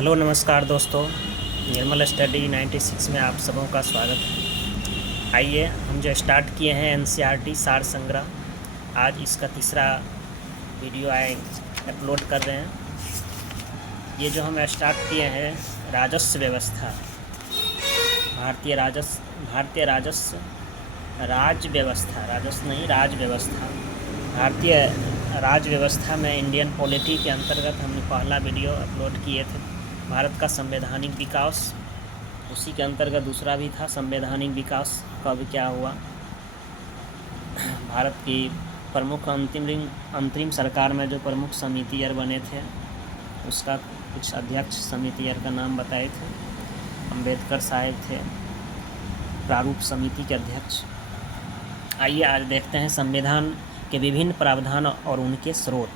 Hello नमस्कार दोस्तों, निर्मल study 96 में आप सबों का स्वागत है। आइए हम जो स्टार्ट किए हैं एनसीईआरटी सार संग्रह, आज इसका तीसरा वीडियो अपलोड कर रहे हैं। ये जो हम स्टार्ट किए हैं राजस्व व्यवस्था, भारतीय राजस्व राज्य व्यवस्था, राजस्व नहीं राज व्यवस्था, भारतीय राज व्यवस्था में इंडियन पॉलिटी के अंतर्गत हमने पहला वीडियो अपलोड किए थे। भारत का संवैधानिक विकास, उसी के अंतर्गत दूसरा भी था संवैधानिक विकास कब क्या हुआ। भारत की प्रमुख अंतरिम सरकार में जो प्रमुख समितियर बने थे उसका कुछ अध्यक्ष समितियर का नाम बताए थे। अंबेडकर साहब थे प्रारूप समिति के अध्यक्ष। आइए आज देखते हैं संविधान के विभिन्न प्रावधान और उनके स्रोत।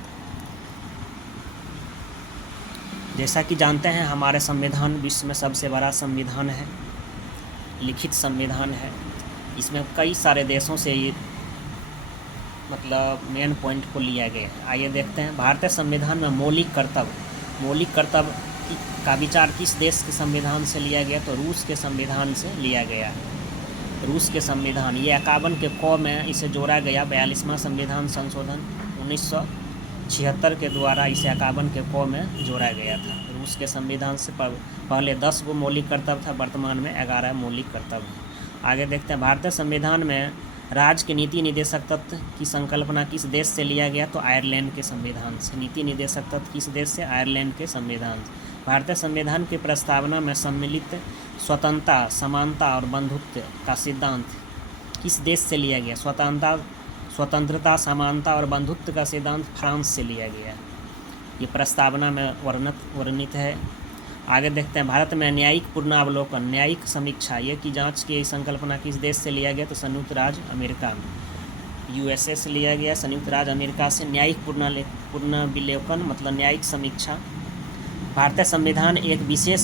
जैसा कि जानते हैं हमारे संविधान विश्व में सबसे बड़ा संविधान है, लिखित संविधान है। इसमें कई सारे देशों से ये मेन पॉइंट को लिया गया है। आइए देखते हैं भारतीय संविधान में मौलिक कर्तव्य का विचार किस देश के संविधान से लिया गया, तो रूस के संविधान से लिया गया है। रूस के संविधान ये 51 के क में इसे जोड़ा गया। 42वां संविधान संशोधन 1976 के द्वारा इसे 51 के क में जोड़ा गया था। रूस के संविधान से पहले 10 गो मौलिक कर्तव्य था, वर्तमान में 11 मौलिक कर्तव्य है। आगे देखते हैं भारतीय संविधान में राज्य के नीति निदेशक तत्व की संकल्पना किस देश से लिया गया, तो आयरलैंड के संविधान से। नीति निदेशक तत्व किस देश से, आयरलैंड के संविधान से। भारतीय संविधान की प्रस्तावना में सम्मिलित स्वतंत्रता, समानता और बंधुत्व का सिद्धांत किस देश से लिया गया, स्वतंत्रता, समानता और बंधुत्व का सिद्धांत फ्रांस से लिया गया है। ये प्रस्तावना में वर्णित है। आगे देखते हैं भारत में न्यायिक पुनरावलोकन, न्यायिक समीक्षा ये की जांच की संकल्पना किस देश से लिया गया, तो संयुक्त राज्य अमेरिका में, यूएसए से लिया गया। संयुक्त राज्य अमेरिका से न्यायिक पुनरावलोकन मतलब न्यायिक समीक्षा। भारतीय संविधान एक विशेष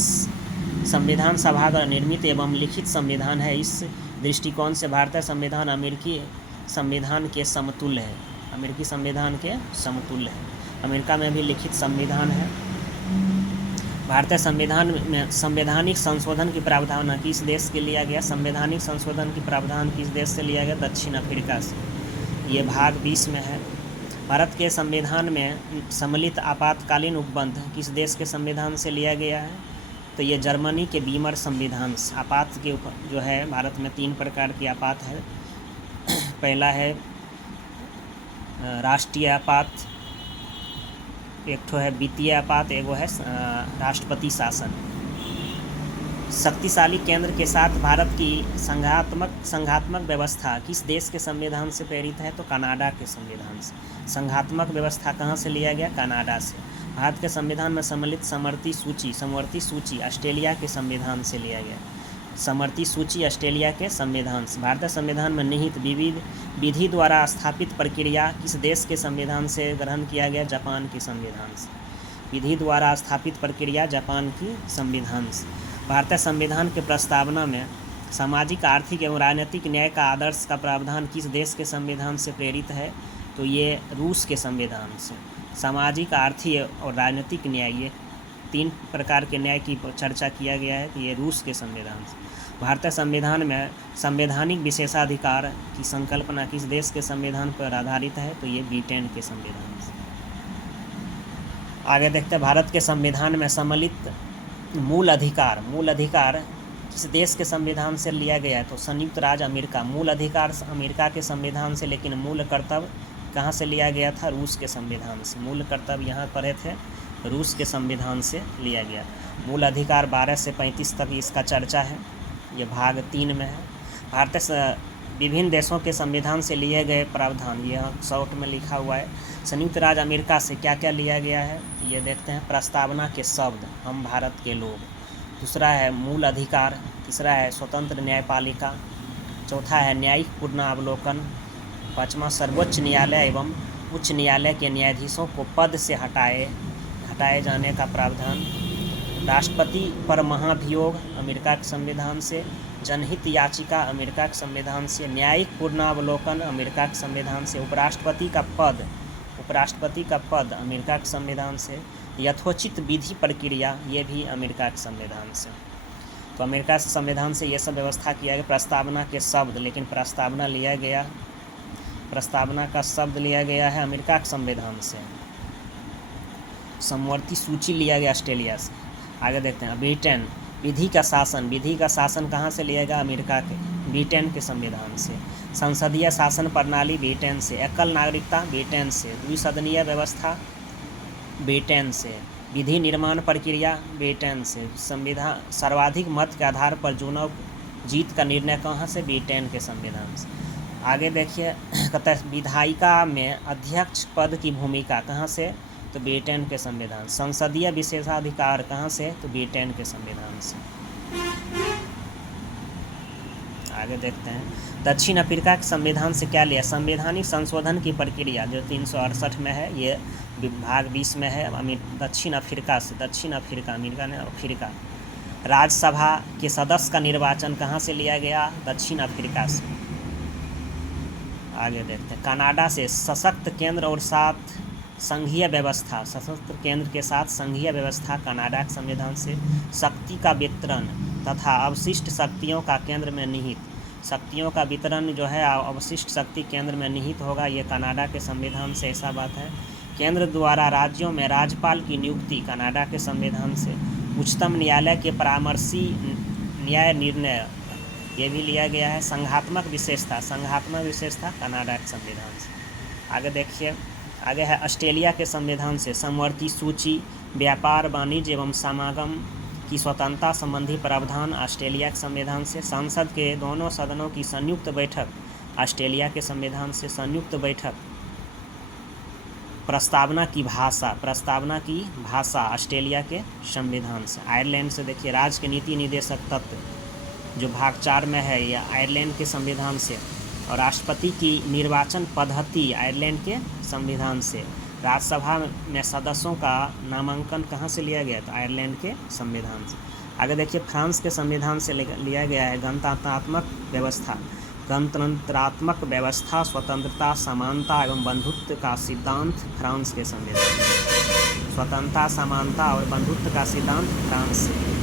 संविधान सभा द्वारा निर्मित एवं लिखित संविधान है। इस दृष्टिकोण से भारतीय संविधान अमेरिकी संविधान के समतुल्य है। अमेरिकी संविधान के समतुल्य है। अमेरिका में भी लिखित संविधान है। भारतीय संविधान में संवैधानिक संशोधन की प्रावधान किस देश के लिया गया, संवैधानिक संशोधन की प्रावधान किस देश से लिया गया, दक्षिण अफ्रीका से। ये भाग 20 में है। भारत के संविधान में सम्मिलित आपातकालीन उपबंध किस देश के संविधान से लिया गया है, तो ये जर्मनी के बीमर संविधान से। आपात के जो है भारत में 3 प्रकार की आपात है। पहला है राष्ट्रीय आपात, एक ठो है वित्तीय आपात, एगो है राष्ट्रपति शासन। शक्तिशाली केंद्र के साथ भारत की संघात्मक व्यवस्था किस देश के संविधान से प्रेरित है, तो कनाडा के संविधान से। संघात्मक व्यवस्था कहाँ से लिया गया, कनाडा से। भारत के संविधान में सम्मिलित समवर्ती सूची ऑस्ट्रेलिया के संविधान से लिया गया। समवर्ती सूची ऑस्ट्रेलिया के संविधान से। भारतीय संविधान में निहित विधि द्वारा स्थापित प्रक्रिया किस देश के संविधान से ग्रहण किया गया, जापान के संविधान से। विधि द्वारा स्थापित प्रक्रिया जापान की संविधान से। भारतीय संविधान के प्रस्तावना में सामाजिक, आर्थिक एवं राजनीतिक न्याय का आदर्श का प्रावधान किस देश के संविधान से प्रेरित है, तो ये रूस के संविधान से। सामाजिक, आर्थिक और राजनीतिक न्याय ये 3 प्रकार के न्याय की चर्चा किया गया है, तो ये रूस के संविधान से। भारतीय संविधान में संवैधानिक विशेषाधिकार की संकल्पना किस देश के संविधान पर आधारित है, तो ये ब्रिटेन के संविधान से। आगे देखते हैं भारत के संविधान में सम्मिलित मूल अधिकार किस देश के संविधान से लिया गया है, तो संयुक्त राज्य अमेरिका। मूल अधिकार अमेरिका के संविधान से, लेकिन मूल कर्तव्य कहाँ से लिया गया था, रूस के संविधान से। मूल कर्तव्य यहाँ पढ़े थे, रूस के संविधान से लिया गया। मूल अधिकार 12 से 35 तक इसका चर्चा है, ये भाग 3 में है। भारतीय विभिन्न देशों के संविधान से लिए गए प्रावधान यह शॉर्ट में लिखा हुआ है। संयुक्त राज्य अमेरिका से क्या क्या लिया गया है, ये देखते हैं। प्रस्तावना के शब्द, हम भारत के लोग। दूसरा है मूल अधिकार। तीसरा है स्वतंत्र न्यायपालिका। चौथा है न्यायिक पुनरावलोकन। 5वां सर्वोच्च न्यायालय एवं उच्च न्यायालय के न्यायाधीशों को पद से हटाए जाने का प्रावधान। राष्ट्रपति पर महाभियोग अमेरिका के संविधान से। जनहित याचिका अमेरिका के संविधान से। न्यायिक पुनरावलोकन अमेरिका के संविधान से। उपराष्ट्रपति का पद अमेरिका के संविधान से। यथोचित विधि प्रक्रिया, ये भी अमेरिका के संविधान से। तो अमेरिका से संविधान से ये सब व्यवस्था किया गया। प्रस्तावना के शब्द, लेकिन प्रस्तावना लिया गया, प्रस्तावना का शब्द लिया गया है अमेरिका के संविधान से। समवर्ती सूची लिया गया ऑस्ट्रेलिया से। आगे देखते हैं ब्रिटेन, विधि का शासन, विधि का शासन कहाँ से लिया गया? अमेरिका के, ब्रिटेन के संविधान से। संसदीय शासन प्रणाली ब्रिटेन से। एकल नागरिकता ब्रिटेन से। द्विसदनीय व्यवस्था ब्रिटेन से। विधि निर्माण प्रक्रिया ब्रिटेन से। संविधान सर्वाधिक मत के आधार पर चुनाव जीत का निर्णय कहाँ से? ब्रिटेन के संविधान से। आगे देखिए, कहता है विधायिका में अध्यक्ष पद की भूमिका कहाँ से? तो ब्रिटेन के संविधान। संसदीय विशेषाधिकार कहाँ से? तो ब्रिटेन के संविधान से। आगे देखते हैं दक्षिण अफ्रीका के संविधान से क्या लिया? संवैधानिक संशोधन की प्रक्रिया जो 368 में है, ये भाग 20 में है। दक्षिण अफ्रीका से, दक्षिण अफ्रीका, अमेरिका ने अफ्रीका। राज्यसभा के सदस्य का निर्वाचन कहाँ से लिया गया? दक्षिण अफ्रीका से। आगे देखते हैं कनाडा से सशक्त केंद्र और साथ संघीय व्यवस्था, सशस्त्र केंद्र के साथ संघीय व्यवस्था कनाडा के संविधान से। शक्ति का वितरण तथा अवशिष्ट शक्तियों का केंद्र में निहित, शक्तियों का वितरण जो है अवशिष्ट शक्ति केंद्र में निहित होगा, ये कनाडा के संविधान से, ऐसा बात है। केंद्र द्वारा राज्यों में राज्यपाल की नियुक्ति कनाडा के संविधान से। उच्चतम न्यायालय के परामर्शी न्याय निर्णय, ये भी लिया गया है। संघात्मक विशेषता, संघात्मक विशेषता कनाडा के संविधान से। आगे देखिए, आगे है ऑस्ट्रेलिया के संविधान से। समवर्ती सूची, व्यापार वाणिज्य एवं समागम की स्वतंत्रता संबंधी प्रावधान ऑस्ट्रेलिया के संविधान से। संसद के दोनों सदनों की संयुक्त बैठक ऑस्ट्रेलिया के संविधान से। संयुक्त बैठक। प्रस्तावना की भाषा, प्रस्तावना की भाषा ऑस्ट्रेलिया के संविधान से। आयरलैंड से देखिए राज्य के नीति निर्देशक तत्व जो भाग 4 में है, ये आयरलैंड के संविधान से। और राष्ट्रपति की निर्वाचन पद्धति आयरलैंड के संविधान से। राज्यसभा में सदस्यों का नामांकन कहाँ से लिया गया? तो आयरलैंड के संविधान से। आगे देखिए फ्रांस के संविधान से लिया गया है गणतंत्रात्मक व्यवस्था, गणतंत्रात्मक व्यवस्था, स्वतंत्रता, समानता एवं बंधुत्व का सिद्धांत फ्रांस के संविधान से। स्वतंत्रता, समानता और बंधुत्व का सिद्धांत फ्रांस से।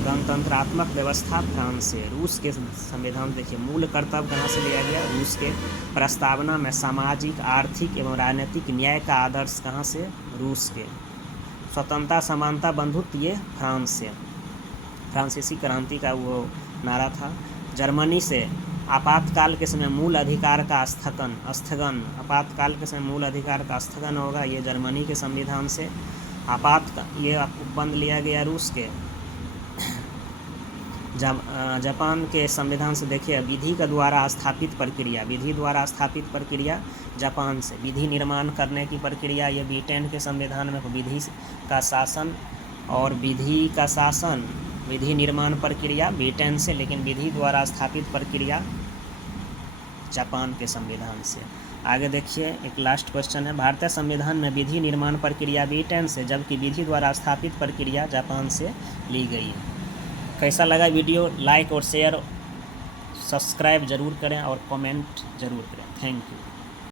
गणतंत्रात्मक व्यवस्था फ्रांस से। रूस के संविधान देखिए, मूल कर्तव्य कहाँ से लिया गया? रूस के। प्रस्तावना में सामाजिक, आर्थिक एवं राजनीतिक न्याय का आदर्श कहाँ से? रूस के। स्वतंत्रता, समानता, बंधुत्व, ये फ्रांस से। फ्रांसीसी क्रांति का वो नारा था। जर्मनी से आपातकाल के समय मूल अधिकार का स्थगन, आपातकाल के समय मूल अधिकार का स्थगन होगा, ये जर्मनी के संविधान से। ये उपबंध लिया गया रूस के। जापान के संविधान से देखिए विधि का द्वारा स्थापित प्रक्रिया, विधि द्वारा स्थापित प्रक्रिया जापान से। विधि निर्माण करने की प्रक्रिया, ये ब्रिटेन के संविधान में। विधि का शासन और विधि का शासन, विधि निर्माण प्रक्रिया ब्रिटेन से, लेकिन विधि द्वारा स्थापित प्रक्रिया जापान के संविधान से। आगे देखिए एक लास्ट क्वेश्चन है, भारतीय संविधान में विधि निर्माण प्रक्रिया ब्रिटेन से जबकि विधि द्वारा स्थापित प्रक्रिया जापान से ली गई है। कैसा लगा वीडियो? लाइक और शेयर, सब्सक्राइब ज़रूर करें और कमेंट ज़रूर करें। Thank you.